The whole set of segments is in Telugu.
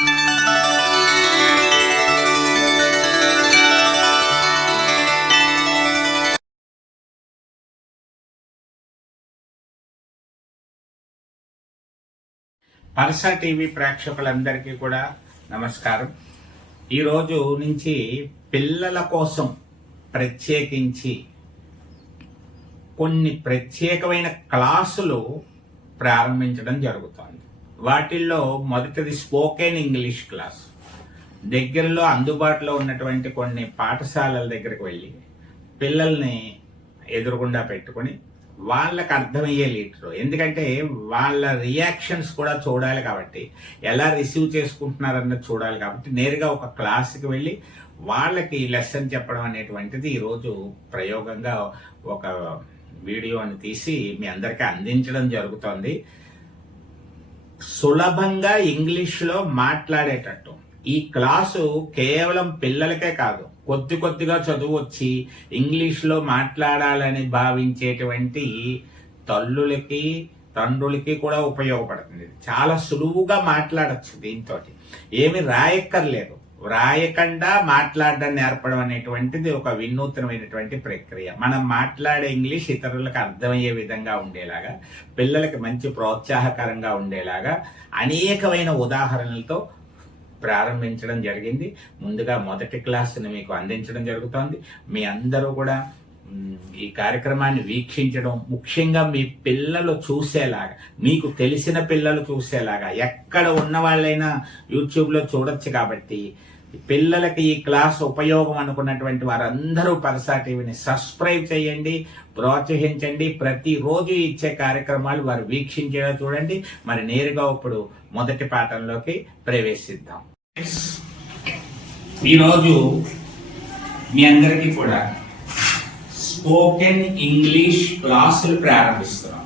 పల్సర్ టీవీ ప్రేక్షకులందరికీ కూడా నమస్కారం. ఈరోజు నుంచి పిల్లల కోసం ప్రత్యేకించి కొన్ని ప్రత్యేకమైన క్లాసులు ప్రారంభించడం జరుగుతోంది. వాటిల్లో మొదటిది స్పోకెన్ ఇంగ్లీష్ క్లాస్. దగ్గరలో అందుబాటులో ఉన్నటువంటి కొన్ని పాఠశాలల దగ్గరికి వెళ్ళి పిల్లల్ని ఎదురుగుండా పెట్టుకుని వాళ్ళకి అర్థమయ్యే లీటరు, ఎందుకంటే వాళ్ళ రియాక్షన్స్ కూడా చూడాలి కాబట్టి, ఎలా రిసీవ్ చేసుకుంటున్నారన్నది చూడాలి కాబట్టి నేరుగా ఒక క్లాస్కి వెళ్ళి వాళ్ళకి లెసన్ చెప్పడం అనేటువంటిది ఈరోజు ప్రయోగంగా ఒక వీడియోని తీసి మీ అందరికీ అందించడం జరుగుతోంది. సులభంగా ఇంగ్లీష్లో మాట్లాడేటట్టు ఈ క్లాసు కేవలం పిల్లలకే కాదు, కొద్దిగా చదువు వచ్చి ఇంగ్లీష్లో మాట్లాడాలని భావించేటువంటి తల్లులకి తండ్రులకి కూడా ఉపయోగపడుతుంది. చాలా సులువుగా మాట్లాడచ్చు. దీంతో ఏమి రాయక్కర్లేదు. రాయకుండా మాట్లాడడం నేర్పడం అనేటువంటిది ఒక వినూత్నమైనటువంటి ప్రక్రియ. మనం మాట్లాడే ఇంగ్లీష్ ఇతరులకు అర్థమయ్యే విధంగా ఉండేలాగా, పిల్లలకి మంచి ప్రోత్సాహకరంగా ఉండేలాగా అనేకమైన ఉదాహరణలతో ప్రారంభించడం జరిగింది. ముందుగా మొదటి క్లాస్ని మీకు అందించడం జరుగుతోంది. మీ అందరూ కూడా ఈ కార్యక్రమాన్ని వీక్షించడం, ముఖ్యంగా మీ పిల్లలు చూసేలాగా, మీకు తెలిసిన పిల్లలు చూసేలాగా, ఎక్కడ ఉన్న వాళ్ళైనా యూట్యూబ్లో చూడొచ్చు కాబట్టి పిల్లలకి ఈ క్లాస్ ఉపయోగం అనుకున్నటువంటి వారందరూ పల్సర్ టీవీని సబ్స్క్రైబ్ చేయండి, ప్రోత్సహించండి. ప్రతిరోజు ఇచ్చే కార్యక్రమాలు వారు వీక్షించేలా చూడండి. మరి నేరుగా ఇప్పుడు మొదటి పాఠంలోకి ప్రవేశిద్దాం. ఈరోజు మీ అందరికీ కూడా స్పోకెన్ ఇంగ్లీష్ క్లాసులు ప్రారంభిస్తున్నాం.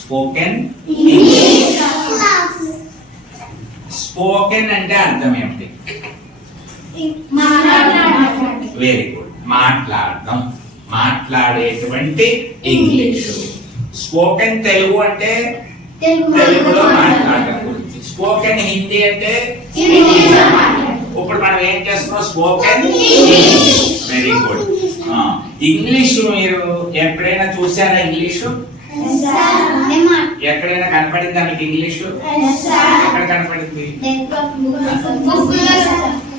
Spoken English. స్పోకెన్ అంటే అర్థం ఏమిటి? Very good. మాట్లాడడం, మాట్లాడేటువంటి ఇంగ్లీష్. స్పోకెన్ తెలుగు అంటే తెలుగులో మాట్లాడడం గురించి. స్పోకెన్ హిందీ అంటే ఇప్పుడు మనం ఏం చేస్తున్నాం? Spoken English. Very good. English మీరు ఎప్పుడైనా చూసారా? ఇంగ్లీషు ఎక్కడైనా కనపడిందా మీకు? ఇంగ్లీషు ఎక్కడ కనపడింది?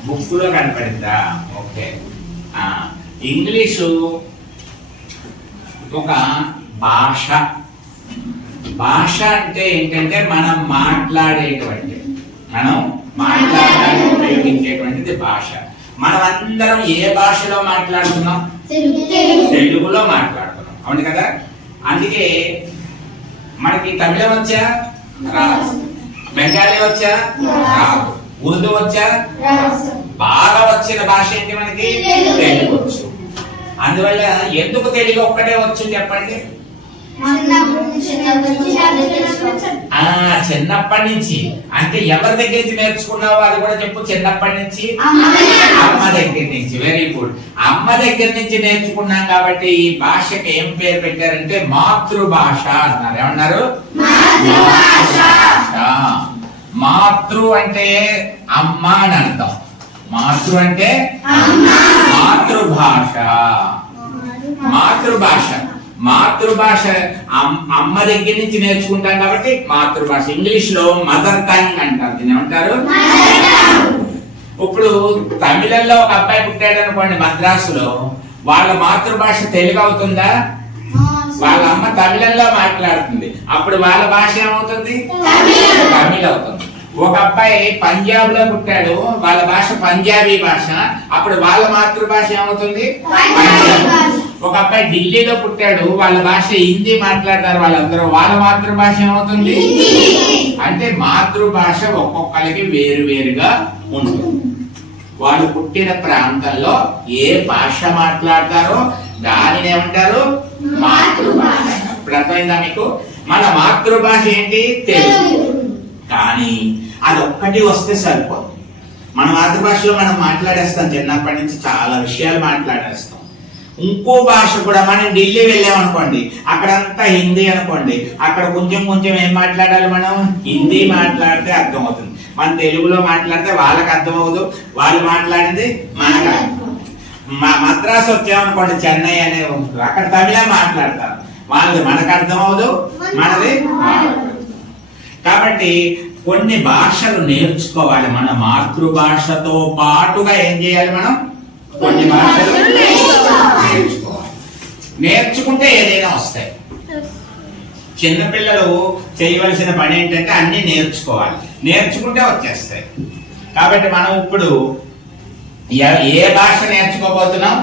బుక్ లో కనపడిందా? ఓకే. ఇంగ్లీషు ఒక భాష. భాష అంటే ఏంటంటే మనం మాట్లాడేటువంటి, మనం మాట్లాడడానికి ఉపయోగించేటువంటిది భాష. మనం అందరం ఏ భాషలో మాట్లాడుతున్నాం? తెలుగులో మాట్లాడుతున్నాం, అవును కదా? అందుకే మనకి తమిళం వచ్చా? రాదు. బెంగాలీ వచ్చా? రాదు. ఉర్దూ వచ్చా? బాగా వచ్చిన భాష ఏంటి మనకి? తెలుగు వచ్చు. అందువల్ల ఎందుకు తెలుగు ఒక్కటే వచ్చు చెప్పండి? చిన్నప్పటి నుంచి. అంటే ఎవరి దగ్గర నుంచి నేర్చుకున్నావో అది కూడా చెప్పు. చిన్నప్పటి నుంచి అమ్మ దగ్గర నుంచి. Very good. అమ్మ దగ్గర నుంచి నేర్చుకున్నాం కాబట్టి ఈ భాషకి ఏం పేరు పెట్టారంటే మాతృభాష అన్నారు. ఏమన్నారు? మాతృ అంటే అమ్మ అని అర్థం. మాతృ అంటే మాతృభాష. మాతృభాష. మాతృభాష అమ్మ దగ్గర నుంచి నేర్చుకుంటాం కాబట్టి మాతృభాష. ఇంగ్లీష్ లో మదర్ టంగ్ అంటారు. దీన్ని ఏమంటారు? ఇప్పుడు తమిళంలో ఒక అబ్బాయి పుట్టాడు అనుకోండి మద్రాసులో, వాళ్ళ మాతృభాష తెలుగు అవుతుందా? వాళ్ళ అమ్మ తమిళంలో మాట్లాడుతుంది, అప్పుడు వాళ్ళ భాష ఏమవుతుంది? తమిళ అవుతుంది. ఒక అబ్బాయి పంజాబ్ లో పుట్టాడు, వాళ్ళ భాష పంజాబీ భాష, అప్పుడు వాళ్ళ మాతృభాష ఏమవుతుంది? ఒక అబ్బాయి ఢిల్లీలో పుట్టాడు, వాళ్ళ భాష హిందీ మాట్లాడతారు వాళ్ళందరూ, వాళ్ళ మాతృభాష ఏమవుతుంది? అంటే మాతృభాష ఒక్కొక్కరికి వేరువేరుగా ఉంటుంది. వాళ్ళు పుట్టిన ప్రాంతంలో ఏ భాష మాట్లాడతారో దానిని ఏమంటారు? మాతృభాష. ఇప్పుడు అర్థమైందా మీకు? మన మాతృభాష ఏంటి? తెలుగు. కానీ అది ఒక్కటి వస్తే సరిపోదు. మన మాతృభాషలో మనం మాట్లాడేస్తాం, చిన్నప్పటి నుంచి చాలా విషయాలు మాట్లాడేస్తాం. ఇంకో భాష కూడా, మనం ఢిల్లీ వెళ్ళామనుకోండి, అక్కడంతా హిందీ అనుకోండి, అక్కడ కొంచెం ఏం మాట్లాడాలి? మనం హిందీ మాట్లాడితే అర్థమవుతుంది. మన తెలుగులో మాట్లాడితే వాళ్ళకి అర్థమవుదు, వాళ్ళు మాట్లాడింది మనకు. మద్రాసు వచ్చామనుకోండి, చెన్నై అనే అక్కడ తమిళ మాట్లాడతారు, వాళ్ళది మనకు అర్థమవుదు, మనది. కాబట్టి కొన్ని భాషలు నేర్చుకోవాలి. మన మాతృభాషతో పాటుగా ఏం చేయాలి, మనం కొన్ని భాషలు నేర్చుకోవాలి. నేర్చుకుంటే ఏదైనా వస్తాయి. చిన్నపిల్లలు చేయవలసిన పని ఏంటంటే అన్ని నేర్చుకోవాలి, నేర్చుకుంటే వచ్చేస్తాయి. కాబట్టి మనం ఇప్పుడు ఏ భాష నేర్చుకోబోతున్నాం?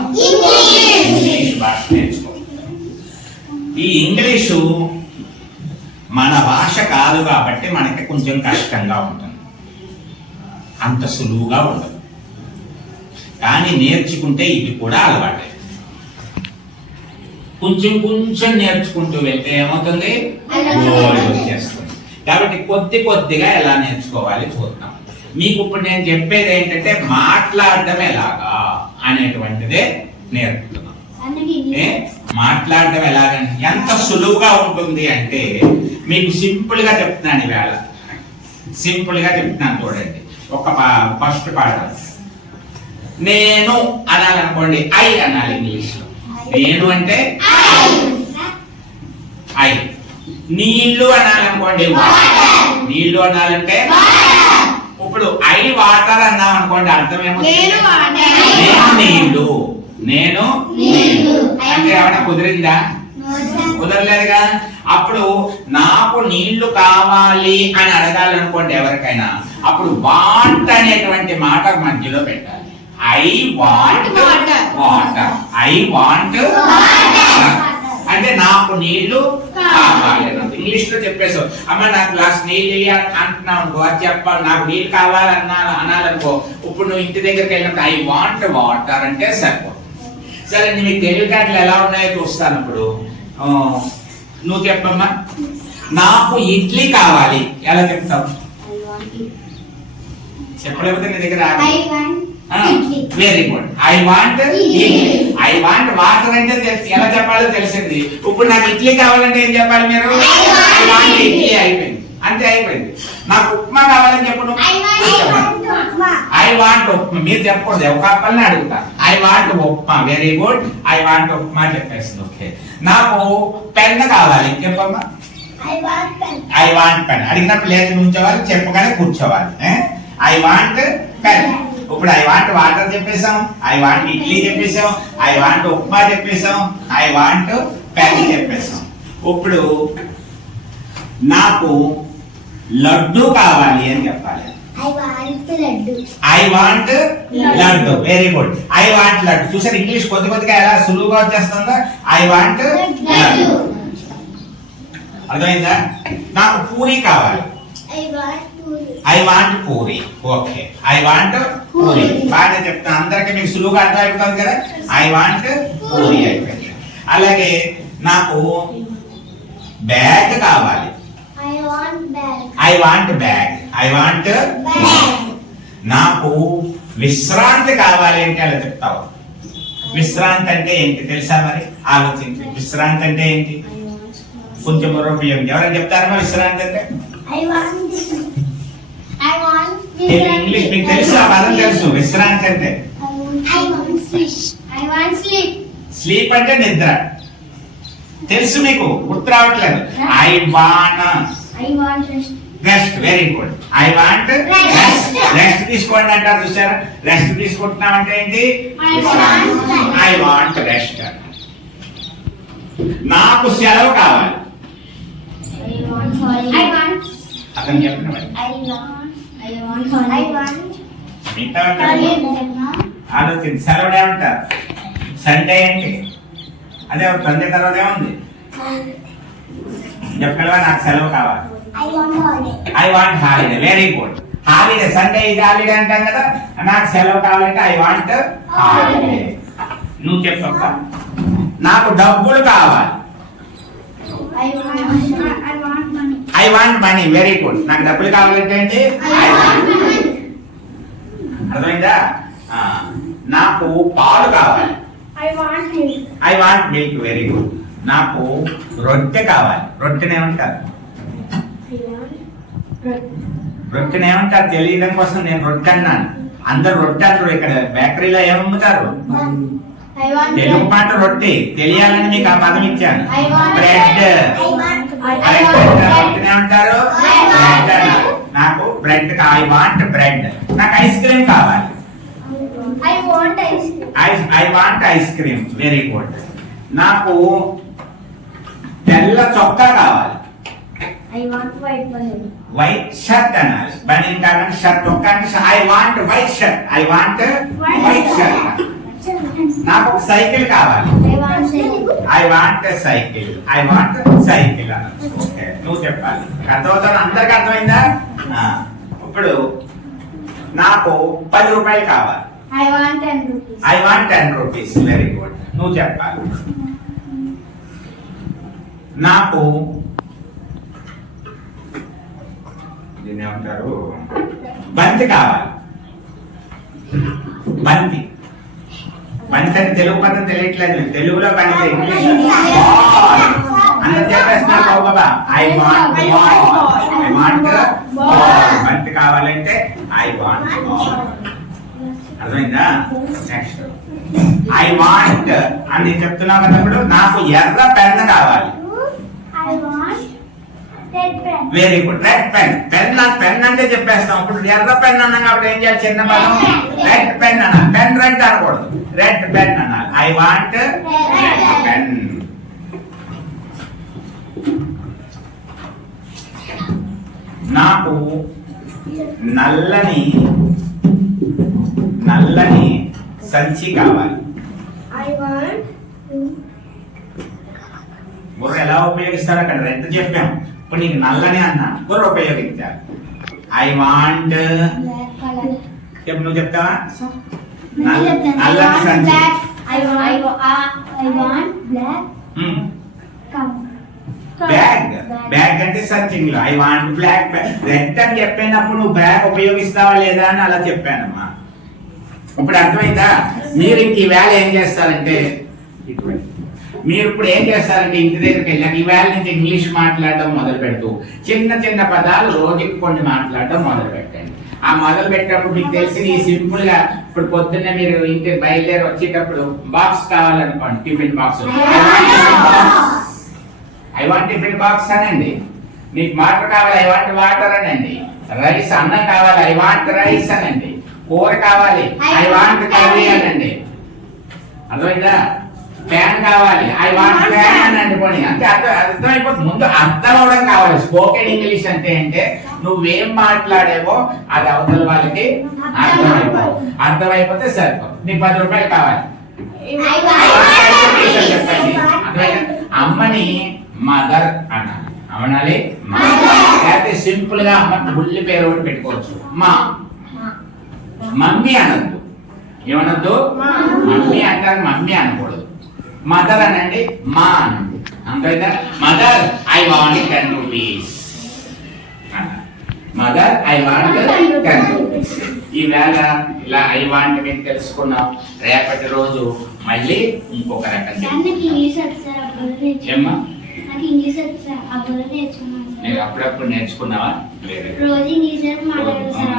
ఇంగ్లీష్ భాష నేర్చుకోబోతున్నాం. ఈ ఇంగ్లీషు మన భాష కాదు కాబట్టి మనకి కొంచెం కష్టంగా ఉంటుంది, అంత సులువుగా ఉండదు. కానీ నేర్చుకుంటే ఇది కూడా అలవాటే. కొంచెం కొంచెం నేర్చుకుంటూ వెళ్తే ఏమవుతుంది, వచ్చేస్తుంది. కాబట్టి కొద్ది కొద్దిగా ఎలా నేర్చుకోవాలి చూద్దాం. మీకు ఇప్పుడు నేను చెప్పేది ఏంటంటే మాట్లాడడం ఎలాగా అనేటువంటిదే నేర్పుతున్నాం. మాట్లాడడం ఎలాగంటే ఎంత సులువుగా ఉంటుంది అంటే మీకు సింపుల్ గా చెప్తున్నాను ఈవేళ. సింపుల్ గా చెప్తున్నాను చూడండి. ఒక ఫస్ట్ పాఠం, నేను అనాలనుకోండి ఐ అనాలి ఇంగ్లీష్ లో. నేను అంటే ఐ. నీళ్లు అనాలనుకోండి, నీళ్లు అనాలంటే. ఇప్పుడు ఐ వాటర్ అన్నాం అనుకోండి, అర్థం ఏమవుతుంది? నేను నీళ్లు, నేను నీళ్లు అంటే ఏమైనా కుదిరిందా? కుదరలేదుగా. అప్పుడు నాకు నీళ్లు కావాలి అని అడగాలనుకోండి ఎవరికైనా, అప్పుడు వాంట్ అనేటువంటి మాట మధ్యలో పెట్టాలి. I want water, I want అంటే నాకు నీళ్లు కావాలి. ఇంగ్లీష్ లో చెప్పేసావు, అమ్మ నాకు గ్లాస్ నీళ్ళు అంటున్నావు అనుకో, అది చెప్పాలి. నాకు నీళ్ళు కావాలి అనాలనుకో, ఇప్పుడు నువ్వు ఇంటి దగ్గరికి వెళ్ళినప్పుడు ఐ వాంట్ వాటర్ అంటే సరిపో. సరే, మీకు తెలివితేటలు ఎలా ఉన్నాయో చూస్తాను. ఇప్పుడు నువ్వు చెప్పమ్మా, నాకు ఇడ్లీ కావాలి, ఎలా చెప్తావు? చెప్పలేకపోతే నీ దగ్గర very good. I want idli. I want water అంటే ఎలా చెప్పాలో తెలిసింది. ఇప్పుడు నాకు ఇడ్లీ కావాలంటే ఏం చెప్పాలి మీరు? I want idli. అయిపోయింది, అంతే అయిపోయింది. నాకు ఉప్మా కావాలని చెప్పు. I want upma. మీరు చెప్పకూడదు, ఒక అప్పల్ని అడుగుతా. I want upma. Very good, I want upma చెప్పేసింది. ఓకే. నాకు పెన్ కావాలి, చెప్పమ్మా. I want pen. అడిగినప్పుడు లేచి నుంచోవాలి, చెప్పగానే కూర్చోవాలి. I want pen. ఇప్పుడు ఐ వాంట్ వాటర్ చెప్పేసాం, ఐ వాంట్ ఇడ్లీ చెప్పేసాం, ఐ వాంట్ ఉప్మా చెప్పేసాం, ఐ వాంట్ పెన్ చెప్పేసాం. ఇప్పుడు నాకు లడ్డు కావాలి అని చెప్పాలి. I want laddu. Very good, I want laddu. చూసారు ఇంగ్లీష్ కొద్ది కొద్దిగా ఎలా సులువుగా వచ్చేస్తుందో. I want laddu. అర్థమైందా? నాకు పూరి కావాలి. I want puri. Okay, I want puri. బాగా చెప్తాను, అందరికి మీకు సులువుగా అర్థం అయిపోతుంది కదా. ఐ వాంట్ పూరి అయిపోయింది. అలాగే నాకు బ్యాగ్ కావాలి. I want bag. I want bag. నాకు విశ్రాంతి కావాలి అంటే అలా చెప్తావు. విశ్రాంతి అంటే ఏంటి తెలుసా? మరి ఆలోచించి, విశ్రాంతి అంటే ఏంటి? కొంచెం ఉపయోగం ఎవరైనా చెప్తారమ్మా విశ్రాంతి అంటే? ఇంగ్లీష్ మీకు తెలుసు, ఆ పదం తెలుసు. విశ్రాంతి అంటే స్లీప్ అంటే నిద్ర. తెలుసు మీకు, గుర్తు రావట్లేదు. I want rest. Very good, I want rest. Rest తీసుకోండి అంటారు, చూసారా? రెస్ట్ తీసుకుంటున్నాం అంటే ఏంటి? I want rest. నాకు సెలవు కావాలి. అతను చెప్పిన ఆలోచించి సెలవు ఏమంటారు? సండే ఏంటి? అదే సండే తర్వాత ఏముంది చెప్పగలవా? నాకు సెలవు కావాలి. I want holiday. Very good, holiday. Sunday ఇది హాలిడే అంటాం కదా. నాకు సెలవు కావాలంటే ఐ వాంట్ హాలిడే. నువ్వు చెప్పక్క. నాకు డబ్బులు కావాలి. I want money. Very good, నాకు డబ్బులు కావాలంటే ఏంటి? అర్థమైందా? నాకు పాలు కావాలి. I want milk. Very good. నాకు రొట్టె కావాలి. రొట్టెని ఏమంటారు? రొట్టెని ఏమంటారు తెలియడం కోసం నేను రొట్టె అన్నాను. అందరు రొట్టె అంటారు. ఇక్కడ బేకరీలో ఏమమ్ముతారు? తెలుగు మాట రొట్టె. తెలియాలని మీకు ఆ పదం ఇచ్చాను. బ్రెడ్. రొట్టెని ఏమంటారు? బ్రెడ్ అన్నారు. నాకు బ్రెడ్, ఐ వాంట్ బ్రెడ్. నాకు ఐస్ క్రీమ్ కావాలి. I want ice cream. Very good. నాకు తెల్ల చొక్కా కావాలి. వైట్ షర్ట్ అనాలి. బనీన్ కాకుండా షర్ట్. ఒక్క I want white shirt. I want white shirt. నాకు ఒక సైకిల్ కావాలి. I want cycle. I want cycle అనాలి. ఓకే, నువ్వు చెప్పాలి. అర్థమవుతాను? అందరికి అర్థమైందా? ఇప్పుడు నాకు 10 రూపాయలు కావాలి. I want 10 rupees. Very good. నువ్వు చెప్పాలి. నాకు దీన్ని ఏమంటారు? బంతి కావాలి. బంతి. బంతి అంటే తెలుగు పదం తెలియట్లేదు. తెలుగులో బంతి, ఇంగ్లీష్ అందరు చెప్పేస్తున్నారు బాబా. I want ball. I want ball. బంతి కావాలంటే ఐ వాంట్ బాల్. అర్థమైందా? నెక్స్ట్ ఐ వాంట్ అని చెప్తున్నావు కదప్పుడు. నాకు ఎర్ర పెన్ కావాలి. Very good. Red pen. Pen అంటే చెప్పేస్తాం. ఇప్పుడు ఎర్ర పెన్ అన్నాం కాబట్టి ఏం చేయాలి? చిన్న పదం రెడ్ పెన్ అనాలి. పెన్ రెడ్ అనకూడదు. రెడ్ పెన్ అనాలి. I want red pen. నాకు నల్లని సంచి కావాలి. బుర్ర ఎలా ఉపయోగిస్తారు అక్కడ రెడ్ చెప్పాం. ఇప్పుడు నీకు నల్లని అన్నా, బుర్ర ఉపయోగించాలి. ఐ వాంట్ చెప్పు. నువ్వు చెప్తావా? నల్లని సంచి. బ్యాగ్. బ్యాగ్ అంటే సర్చింగ్ లో. I want black bag. Red అని చెప్పినప్పుడు నువ్వు బ్యాగ్ ఉపయోగిస్తావా లేదా అని అలా చెప్పానమ్మా. ఇప్పుడు అర్థమైందా? మీరు ఇంక ఈవేళ ఏం చేస్తారంటే, మీరు ఇప్పుడు ఏం చేస్తారంటే ఇంటి దగ్గరికి వెళ్ళాక ఈవేళ నుంచి ఇంగ్లీష్ మాట్లాడటం మొదలు పెడుతూ చిన్న చిన్న పదాలు రోజుకి కొన్ని మాట్లాడటం మొదలు పెట్టండి. ఆ మొదలు పెట్టినప్పుడు మీకు తెలిసి ఈ సింపుల్ గా ఇప్పుడు పొద్దున్నే మీరు ఇంటి బయలుదేరి వచ్చేటప్పుడు బాక్స్ కావాలనుకోండి, tiffin box. I want tiffin box అనండి. మీకు వాటర్ కావాలి. ఐ వాంట్ వాటర్ అనండి. రైస్, అన్నం కావాలి. ఐ వాంట్ రైస్ అనండి. కూర కావాలి. ఐ వాంట్ కర్రీ అనండి. అర్థమైందా? ఫ్యాన్ కావాలి. ఐ వాంట్ ఫ్యాన్ అనండి. పోనీ అంటే అర్థమైపోతుంది. ముందు అర్థం అవడం కావాలి. స్పోకెన్ ఇంగ్లీష్ అంటే నువ్వేం మాట్లాడేవో అది అవతల వాళ్ళకి అర్థమైపోతే సరిపోతుంది. నీకు 10 రూపాయలు కావాలి. చెప్పండి. అమ్మని మదర్ అనాలి. అవనాలి. లేకపోతే సింపుల్ గా అమ్మ బుల్లి పేరు ఒకటి పెట్టుకోవచ్చు. మా. మమ్మీ అనద్దు. ఏమనద్దు? మమ్మీ అంటారు. మమ్మీ అనకూడదు. మదర్ అనండి. మా అనండి. అంతేగా? Mother I want 10 rupees. Mother I want 10 rupees. ఈవేళ ఇలా ఐ వాంట్ మీకు తెలుసుకున్నాం. రేపటి రోజు మళ్ళీ ఇంకొక రకం. ఏమ్మా? అప్పుడప్పుడు నేర్చుకున్నావా?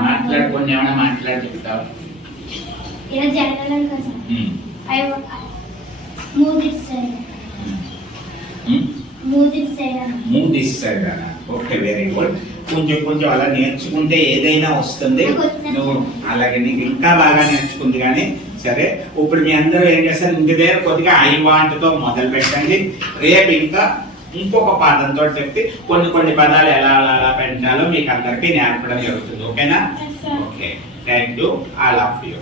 మాట్లాడుకుని ఏమైనా మాట్లాడి చెప్తావా? Okay, very good. కొంచెం కొంచెం అలా నేర్చుకుంటే ఏదైనా వస్తుంది. నువ్వు అలాగే నీకు ఇంకా బాగా నేర్చుకుంది. కానీ సరే, ఇప్పుడు మీ అందరూ ఏం చేస్తారు? ఇంటి దగ్గర కొద్దిగా ఐ వాంట్ తో మొదలు పెట్టండి. రేపు ఇంకా ఇంకొక పదంతో చెప్తే కొన్ని పదాలు ఎలా పెట్టాలో మీకు అందరికీ నేర్పడం జరుగుతుంది. ఓకేనా? Okay, thank you. All of you.